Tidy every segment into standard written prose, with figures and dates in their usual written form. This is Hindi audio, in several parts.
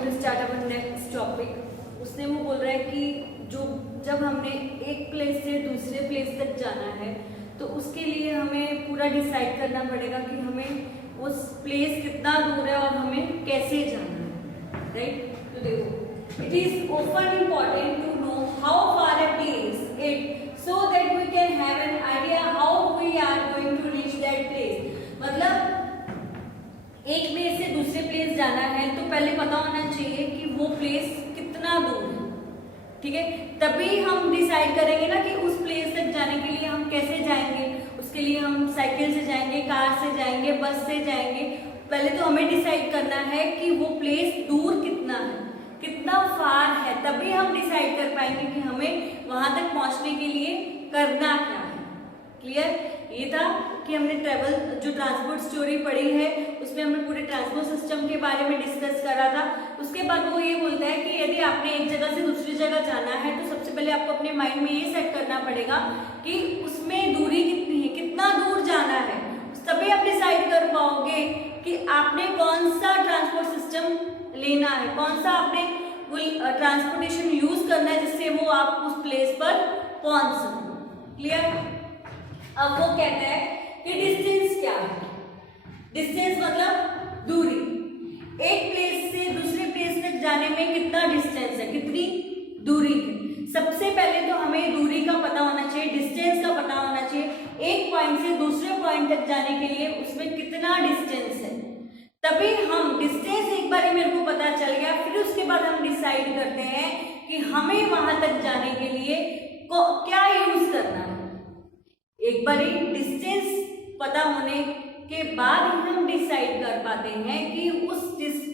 Going to start our next topic. उसने वो बोल रहा है कि जो जब हमने एक प्लेस से दूसरे प्लेस तक जाना है तो उसके लिए हमें पूरा डिसाइड करना पड़ेगा कि हमें उस प्लेस कितना दूर है और हमें कैसे जाना है, राइट। तो देखो, it is often important to know how far a place it so that we can have an idea how we are going to reach that place. मतलब एक प्लेस से दूसरे प्लेस जाना है तो पहले पता होना चाहिए कि वो प्लेस कितना दूर है, ठीक है। तभी हम डिसाइड करेंगे ना कि उस प्लेस तक जाने के लिए हम कैसे जाएंगे। उसके लिए हम साइकिल से जाएंगे, कार से जाएंगे, बस से जाएंगे। पहले तो हमें डिसाइड करना है कि वो प्लेस दूर कितना है, कितना फार है, तभी हम डिसाइड कर पाएंगे कि हमें वहां तक पहुंचने के लिए करना क्या है। क्लियर? ये था कि हमने जो ट्रांसपोर्ट स्टोरी पढ़ी है उसमें हमने पूरे ट्रांसपोर्ट सिस्टम के बारे में डिस्कस करा था। उसके बाद वो ये बोलता है कि यदि आपने एक जगह से दूसरी जगह जाना है तो सबसे पहले आपको अपने माइंड में ये सेट करना पड़ेगा कि उसमें दूरी कितनी है, कितना दूर जाना है। तभी आप डिसाइड कर पाओगे कि आपने कौन सा ट्रांसपोर्ट सिस्टम लेना है, कौन सा आपने ट्रांसपोर्टेशन यूज करना है जिससे वो आप उस प्लेस पर पहुंच सको। क्लियर? अब वो कहता है कि डिस्टेंस क्या है। डिस्टेंस मतलब दूरी। एक प्लेस से दूसरे प्लेस तक जाने में कितना डिस्टेंस है, कितनी दूरी है। सबसे पहले तो हमें दूरी का पता होना चाहिए, डिस्टेंस का पता होना चाहिए। एक पॉइंट से दूसरे पॉइंट तक जाने के लिए उसमें कितना डिस्टेंस है, तभी हम डिस्टेंस एक बार मेरे को पता चल गया, फिर उसके बाद हम डिसाइड करते हैं कि हमें वहां तक जाने के लिए क्या यूज करना है। एक बार डिस्टेंस पता होने के बाद ही हम डिसाइड कर पाते हैं कि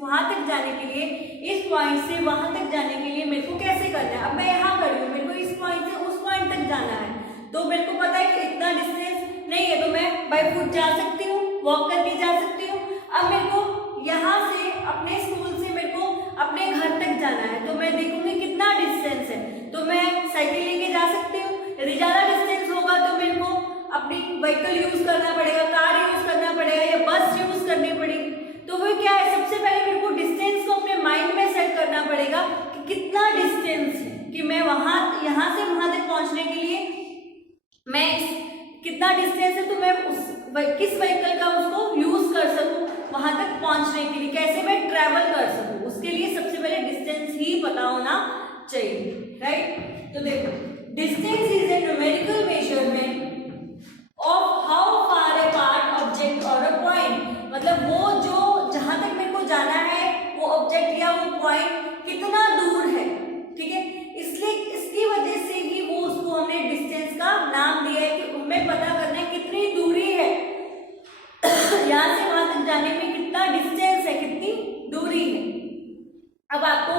वहां तक जाने के लिए, इस पॉइंट से वहां तक जाने के लिए मेरे को कैसे करना है। अब मैं यहाँ खड़ी हूँ, मेरे को इस पॉइंट से उस पॉइंट तक जाना है, तो मेरे को पता है कि इतना डिस्टेंस नहीं है तो मैं बाय फुट जा सकती हूँ, वॉक करके जा सकती हूँ। अब मेरे को यहाँ से अपने स्कूल से मेरे को अपने घर तक जाना है तो मैं देखूंगी कितना डिस्टेंस है, तो मैं साइकिल लेके जा सकती हूँ। यदि ज्यादा डिस्टेंस होगा तो मेरे को अपनी व्हीकल यूज करना पड़ेगा, कार यूज करना पड़ेगा या बस यूज करनी पड़ेगी। तो वो क्या है, सबसे पहले मेरे को डिस्टेंस को अपने माइंड में सेट करना पड़ेगा कि कितना डिस्टेंस है, कि मैं यहाँ से वहां तक पहुंचने के लिए मैं कितना डिस्टेंस है, तो मैं किस व्हीकल का उसको यूज कर सकूं वहां तक पहुंचने के लिए, कैसे मैं ट्रेवल कर सकूं। उसके लिए सबसे पहले डिस्टेंस ही पता होना चाहिए, राइट। तो देखो, distance is a numerical measurement of how far a part object और अ पॉइंट। मतलब वो जो जहां तक मेरे को जाना है वो ऑब्जेक्ट या वो पॉइंट कितना दूर है, ठीक है। इसलिए इसकी वजह से ही वो उसको हमने डिस्टेंस का नाम दिया है कि हमें पता करना है कितनी दूरी है यहाँ से वहां तक जाने में, कितना डिस्टेंस है, कितनी दूरी है। अब आपको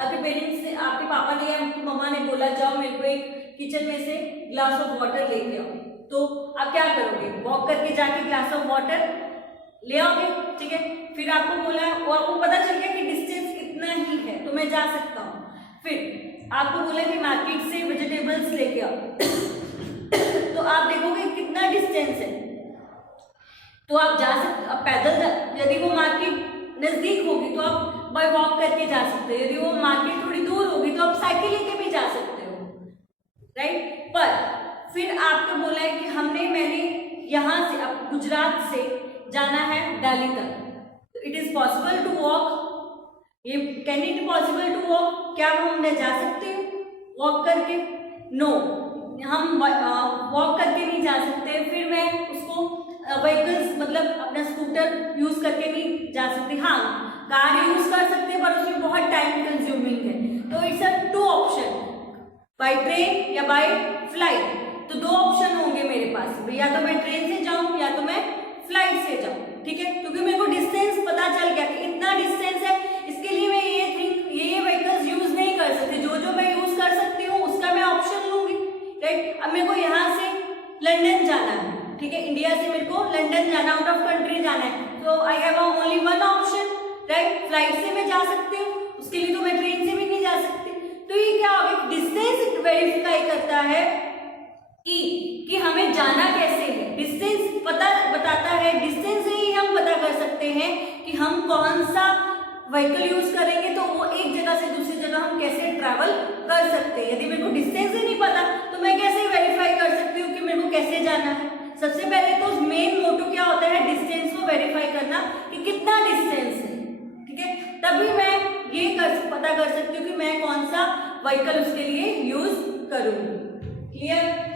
आपके पेरेंट्स ने, आपके पापा ने या मम्मा ने बोला जाओ मेरे को एक किचन में से ग्लास ऑफ वाटर लेके आओ, तो आप क्या करोगे? वॉक करके जाके ग्लास ऑफ वाटर ले आओगे, ठीक है। फिर आपको बोला और आपको पता चल गया कि डिस्टेंस इतना ही है तो मैं जा सकता हूँ। फिर आपको बोला कि मार्केट से वेजिटेबल्स लेके आओ तो आप देखोगे कितना डिस्टेंस है, तो आप जा सकते, अब पैदल यदि वो मार्केट नजदीक होगी तो आप बाय वॉक करके जा सकते हो, यदि वो मार्केट थोड़ी दूर होगी तो आप साइकिल लेके भी जा सकते हो, राइट। पर फिर आपको बोला है कि मैंने यहाँ से, अब गुजरात से जाना है दिल्ली तक, it is possible to walk, ये can it possible to walk, क्या मैं जा सकती हूँ वॉक करके? नो, हम वॉक करके नहीं जा सकते। फिर मैं उसको व्हीकल्स मतलब अपना स्कूटर यूज करके नहीं जा सकती। हाँ, कार यूज कर सकते हैं पर उसमें बहुत टाइम कंज्यूमिंग है, तो it's a two option, by train या बाय फ्लाइट। तो दो ऑप्शन होंगे मेरे पास, या तो मैं ट्रेन से जाऊं या तो मैं फ्लाइट से जाऊं, ठीक है। क्योंकि मेरे को डिस्टेंस पता चल गया कि इतना डिस्टेंस है, इसके लिए मैं ये व्हीकल्स यूज नहीं कर सकती। जो मैं यूज कर सकती हूँ उसका मैं ऑप्शन लूंगी, राइट। अब मेरे को यहाँ से लंदन जाना है, ठीक है, इंडिया से मेरे को लंदन जाना, आउट ऑफ कंट्री जाना है, तो I have only one option, right. Flight से मैं जा सकती हूँ, उसके लिए तो मैं ट्रेन से भी नहीं जा सकती। तो ये क्या हो गया, डिस्टेंस वेरीफाई करता है कि हमें जाना कैसे है। डिस्टेंस बताता है, डिस्टेंस से ही हम पता कर सकते हैं कि हम कौन सा व्हीकल यूज करेंगे तो वो एक जगह से दूसरी जगह हम कैसे ट्रैवल कर सकते हैं। यदि मेरे को डिस्टेंस ही नहीं पता तो मैं कैसे वेरीफाई कर सकती हूँ कि मेरे को कैसे जाना है। सबसे पहले तो मेन मोटो क्या होता है, डिस्टेंस को वेरीफाई करना कि कितना डिस्टेंस है, ठीक है। तभी मैं ये पता कर सकती हूँ कि मैं कौन सा व्हीकल उसके लिए यूज करूँगी। क्लियर।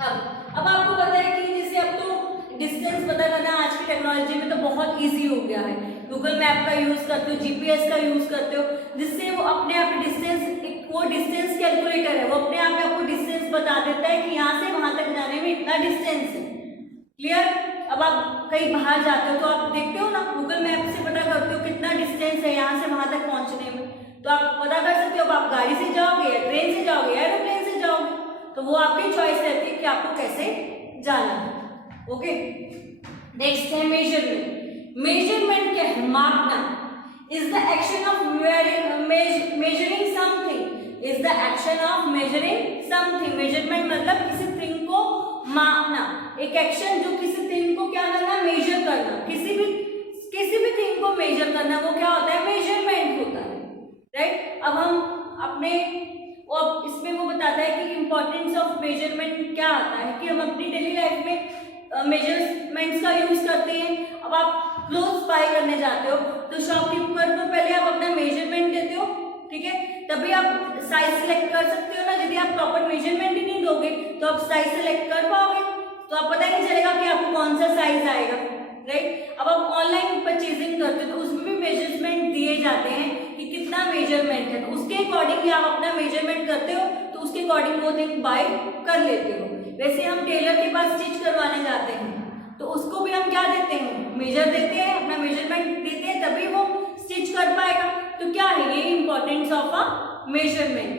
अब आपको पता है कि जैसे अब तो डिस्टेंस पता करना आज की टेक्नोलॉजी में तो बहुत इजी हो गया है। गूगल मैप का यूज करते हो, जीपीएस का यूज करते हो, जिससे वो अपने आप डिस्टेंस, वो डिस्टेंस कैलकुलेटर है, वो अपने आप आपको डिस्टेंस बता देता है कि यहाँ से वहां तक जाने में इतना डिस्टेंस है। क्लियर। अब आप कहीं बाहर जाते हो तो आप देखते हो ना, गूगल मैप से पता करते हो कितना डिस्टेंस है यहाँ से वहां तक पहुंचने में, तो आप पता कर सकते हो। अब आप गाड़ी से जाओगे या ट्रेन से जाओगे या एरोप्लेन से जाओगे, तो वो आपकी चॉइस रहती है कि आपको कैसे जाना है। ओके। नेक्स्ट है मेजरमेंट। मेजरमेंट क्या है, मापना। Is the action of measuring something, is the action of measuring something. Measurement मतलब किसी थिंग को मापना, एक एक्शन जो किसी थिंग को क्या करना, मेजर करना। किसी भी थिंग को मेजर करना वो क्या होता है, मेजरमेंट होता है, राइट। अब हम अपने इसमें वो बताता है कि इंपॉर्टेंस ऑफ मेजरमेंट क्या आता है, कि हम अपनी डेली लाइफ में मेजरमेंट्स का यूज करते हैं। अब आप क्लोथ्स बाय करने जाते हो तो शॉपकीपर को पहले आप अपना मेजरमेंट देते हो, ठीक है, तभी आप साइज सेलेक्ट कर सकते हो ना। यदि आप प्रॉपर मेजरमेंट ही नहीं दोगे तो आप साइज सेलेक्ट कर पाओगे, तो आप पता नहीं चलेगा कि आपको कौन सा साइज आएगा, राइट। अब आप ऑनलाइन परचेजिंग करते हो तो उसमें भी मेजरमेंट दिए जाते हैं कि कितना मेजरमेंट है, तो उसके अकॉर्डिंग आप अपना मेजरमेंट करते हो, तो उसके अकॉर्डिंग वो थिंग बाय कर लेते हो। वैसे हम टेलर के पास स्टिच करवाने जाते हैं तो उसको भी हम क्या देते हैं, मेजर देते हैं, अपना मेजरमेंट देते हैं, तभी वो स्टिच कर पाएगा। तो क्या है ये इंपॉर्टेंस ऑफ अ मेजरमेंट।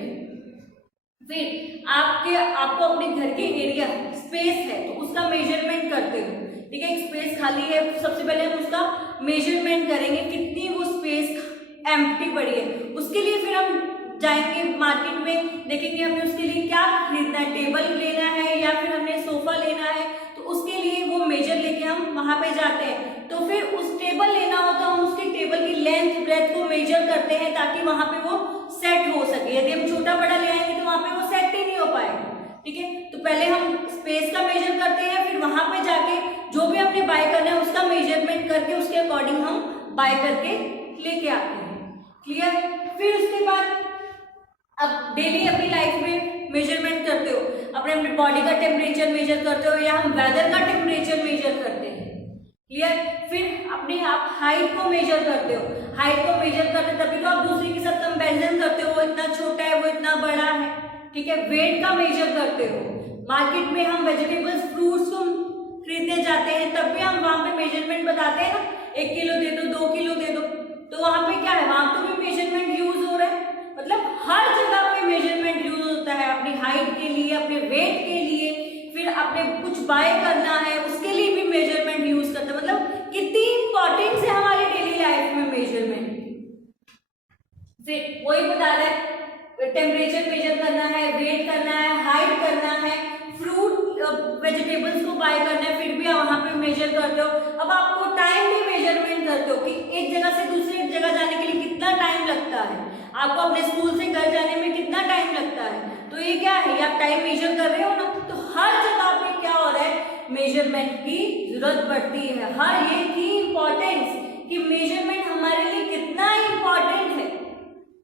फिर आपको अपने घर के एरिया स्पेस है तो उसका मेजरमेंट करते हो, ठीक है। एक स्पेस खाली है, सबसे पहले हम उसका मेजरमेंट करेंगे कितनी वो स्पेस एम्प्टी पड़ी है। उसके लिए फिर हम जाएंगे मार्केट में, देखेंगे हमने उसके लिए क्या खरीदना है, टेबल लेना है या फिर हमने सोफा लेना है, तो उसके लिए वो मेजर लेके हम वहां पे जाते हैं। तो फिर उस टेबल लेना हो तो हम उसके टेबल की लेंथ ब्रेथ को मेजर करते हैं ताकि वहां पे वो सेट हो सके। यदि हम छोटा बड़ा ले आएंगे तो वहां पे वो सेट ही नहीं हो पाएगा, ठीक है। तो पहले हम स्पेस का मेजर करते हैं, फिर वहां पे जाके जो भी हमने बाय करना है उसका मेजरमेंट करके उसके अकॉर्डिंग हम बाय करके लेके आते हैं। क्लियर। फिर उसके बाद अब डेली अपनी लाइफ में मेजरमेंट करते हो, अपने बॉडी का टेम्परेचर मेजर करते हो या हम वेदर का टेम्परेचर मेजर करते हैं। क्लियर। फिर अपने आप हाइट को मेजर करते हो, हाइट को मेजर करते तभी तो आप दूसरे के साथ कंपैरिजन करते हो, वो इतना छोटा है वो इतना बड़ा है, ठीक है। वेट का मेजर करते हो, मार्केट में हम वेजिटेबल्स फ्रूट्स को खरीदने जाते हैं तब भी हम वहां पे मेजरमेंट बताते हैं ना, 1 किलो दे दो, 2 किलो दे दो, तो वहां पे क्या है, वहां तो भी मेजरमेंट यूज हो रहा है। मतलब हर जगह पे मेजरमेंट यूज होता है, अपनी हाइट के लिए, अपने वेट के लिए, फिर अपने कुछ बाय करना है उसके लिए भी मेजरमेंट यूज करते हैं। मतलब कितनी इंपॉर्टेंस है हमारी डेली लाइफ में मेजरमेंट। फिर वही बता रहा है, टेम्परेचर मेजर करना है, वेट करना है, हाइट करना है, फ्रूट वेजिटेबल्स को बाय करना है, फिर भी आप वहां पे मेजर करते हो। अब आपको टाइम भी मेजरमेंट करते हो कि एक जगह से दूसरी जगह जाने के लिए कितना टाइम लगता है, आपको अपने स्कूल से घर जाने में कितना टाइम लगता है, तो ये क्या है, ये आप टाइम मेजर कर रहे हो ना। तो हर जगह पे क्या हो रहा है, मेजरमेंट की जरूरत पड़ती है। हर ये थी इंपॉर्टेंस कि मेजरमेंट हमारे लिए कितना इंपॉर्टेंट है,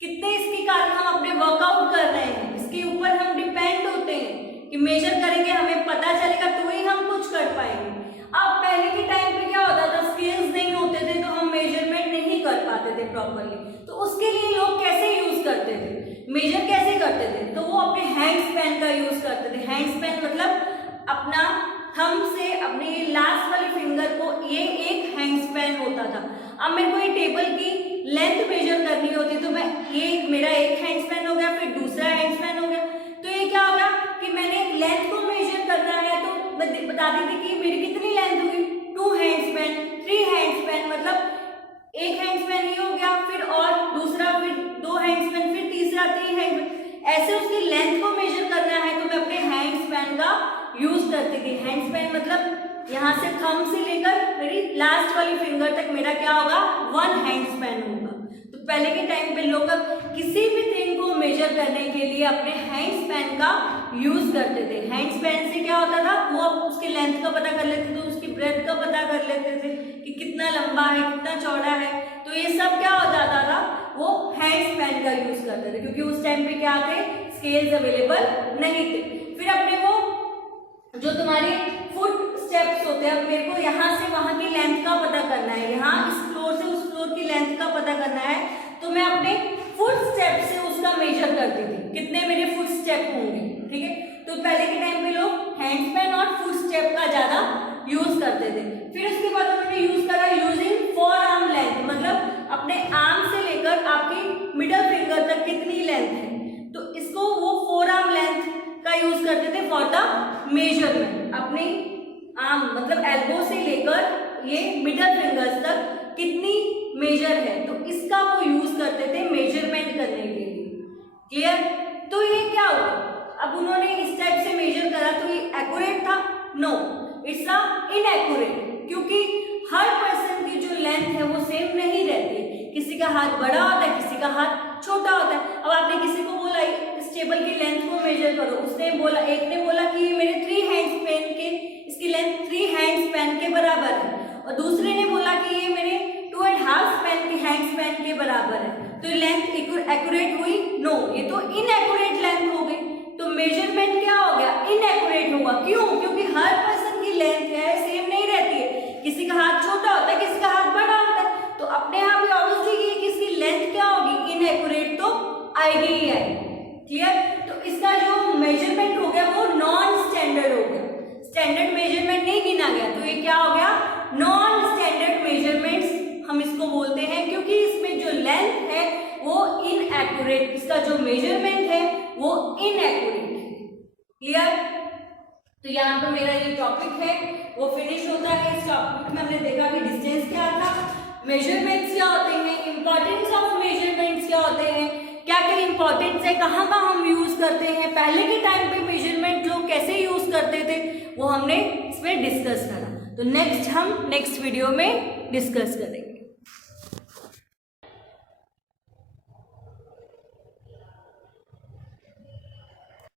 कितने इसके कारण हम अपने वर्कआउट कर रहे हैं, इसके ऊपर हम डिपेंड होते हैं कि मेजर करेंगे हमें पता चलेगा तो ही हम कुछ कर पाएंगे। अब पहले के टाइम पे क्या होता था, स्केल्स नहीं होते थे तो हम मेजरमेंट नहीं कर पाते थे प्रॉपरली, तो उसके लिए लोग कैसे यूज करते थे, मेजर कैसे करते थे, तो वो अपने हैंड स्पैन का यूज करते थे। हैंड स्पैन मतलब अपना थंब से अपने लास्ट वाले फिंगर को, ये एक हैंड स्पैन होता था। अब मेरे को ये टेबल की लेंथ मेजर करनी होती तो मैं ये मेरा एक हैंड स्पैन हो गया, फिर दूसरा हैंड स्पैन हो गया, तो ये क्या होगा कि मैंने लेंथ को मेजर करना है तो बता दी थी कि मेरी कितनी लेंथ हुई, 2 हैंड स्पैन, 3 हैंड स्पैन, मतलब एक हैंड स्पैन ये हो गया, फिर और दूसरा, फिर 2 हैंड स्पैन, फिर तीसरा 3 हैंड, ऐसे उसकी लेंथ को मेजर करना है तो मैं अपने हैंड स्पैन का यूज करती थी। हैंड स्पैन मतलब यहाँ से थंब से लेकर मेरी लास्ट वाली फिंगर तक मेरा क्या होगा, 1 हैंड स्पैन होगा। पहले के टाइम पे लोग किसी भी थिंग को मेजर करने के लिए अपने हैंड स्पैन का यूज करते थे। हैंड स्पैन से क्या होता था, वो उसकी लेंथ का पता कर लेते थे, उसकी ब्रेथ का पता कर लेते थे कि कितना लंबा है, कितना चौड़ा है। तो ये सब क्या हो जाता था, वो हैंड स्पैन का यूज करते थे, क्योंकि उस टाइम पे क्या थे, स्केल्स अवेलेबल नहीं थे। फिर अपने वो जो तुम्हारे फुट स्टेप्स होते हैं, अब मेरे को यहाँ से वहां की लेंथ का पता करना है, यहाँ इस फ्लोर से उस फ्लोर की लेंथ का पता करना है, तो मैं अपने फुट स्टेप से उसका मेजर करती थी, कितने मेरे फुट स्टेप होंगे। ठीक है, तो पहले के टाइम पे लोग हैंड स्पैन और फुट स्टेप का ज्यादा यूज करते थे। फिर उसके बाद उन्होंने यूज करा यूजिंग फॉर आर्म लेंथ, मतलब अपने आर्म से लेकर आपकी मिडल फिंगर तक कितनी लेंथ है, तो इसको वो फोर आर्म लेंथ का यूज करते थे फॉर द मेजरमेंट। अपने आर्म मतलब एल्बो से लेकर ये मिडल फिंगर्स तक कितनी मेजर है, तो इसका वो यूज करते थे मेजरमेंट करने के लिए। क्लियर? तो ये क्या हुआ, अब उन्होंने इस टाइप से मेजर करा तो ये एक्यूरेट था? नो, इट्स अ इनएक्यूरेट, क्योंकि हर पर्सन की जो लेंथ है वो सेम नहीं रहती। किसी का हाथ बड़ा होता है, किसी का हाथ छोटा होता है। अब आपने किसी को बोला इस टेबल की लेंथ को मेजर करो, उसने बोला, एक ने बोला कि ये मेरे 3 हैंड स्पैन के, इसकी लेंथ 3 हैंड स्पैन के बराबर है, और दूसरे ने बोला कि ये मेरे 2.5 स्पैन के हैंड स्पैन के बराबर है। तो लेंथ एक्यूरेट हुई? नो, ये तो इनएक्यूरेट लेंथ हो गई। तो मेजरमेंट क्या हो गया? इनएक्यूरेट होगा। क्यों? क्योंकि हर पर्सन की लेंथ है सेम नहीं रहती है, किसी का हाथ छोटा होता है, किसी का हाथ बड़ा होता है। तो अपने यहाँ पे ऑब्वियसली किसकी लेंथ क्या होगी? इनएक्यूरेट तो आएगी ही आएगी। क्लियर? तो इसका जो मेजरमेंट हो गया वो नॉन स्टैंडर्ड हो गया, स्टैंडर्ड मेजरमेंट नहीं गिना गया। तो ये क्या हो गया? नॉन स्टैंडर्ड मेजरमेंट्स हम इसको बोलते हैं, क्योंकि इसमें जो लेंथ है वो इनएक्यूरेट, इसका जो मेजरमेंट है वो इनएक्यूरेट है। क्लियर? तो यहाँ पर मेरा ये टॉपिक है वो फिनिश होता है। इस टॉपिक में हमने देखा कि डिस्टेंस क्या था, मेजरमेंट्स क्या होते हैं, इंपॉर्टेंस ऑफ मेजरमेंट्स क्या होते हैं, क्या क्या इंपॉर्टेंस है, कहाँ कहाँ हम यूज करते हैं, पहले के टाइम पे मेजरमेंट लोग कैसे यूज करते थे, वो हमने इसमें डिस्कस करा। तो नेक्स्ट हम नेक्स्ट वीडियो में डिस्कस करेंगे।